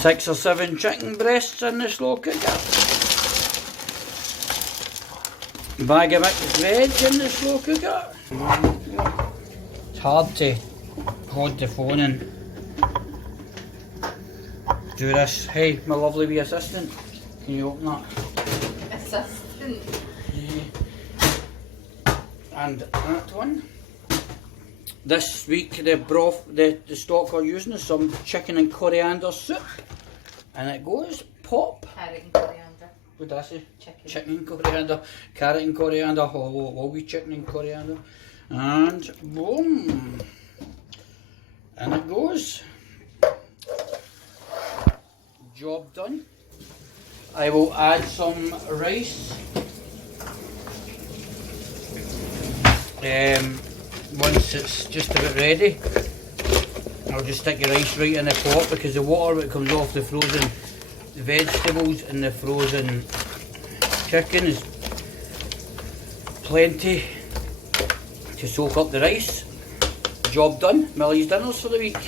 6 or 7 chicken breasts in the slow cooker. Bag of mixed veg in the slow cooker. It's hard to hold the phone and do this. Hey, my lovely wee assistant, can you open that? Assistant. And that one. This week the broth, the stock we're using is some chicken and coriander soup. And it goes pop. Carrot and coriander. What did I say? Chicken. Chicken and coriander, carrot and coriander, all wee chicken and coriander. And boom. And it goes. Job done. I will add some rice. Once it's just about ready, I'll just stick the rice right in the pot, because the water that comes off the frozen vegetables and the frozen chicken is plenty to soak up the rice. Job done. Millie's dinners for the week.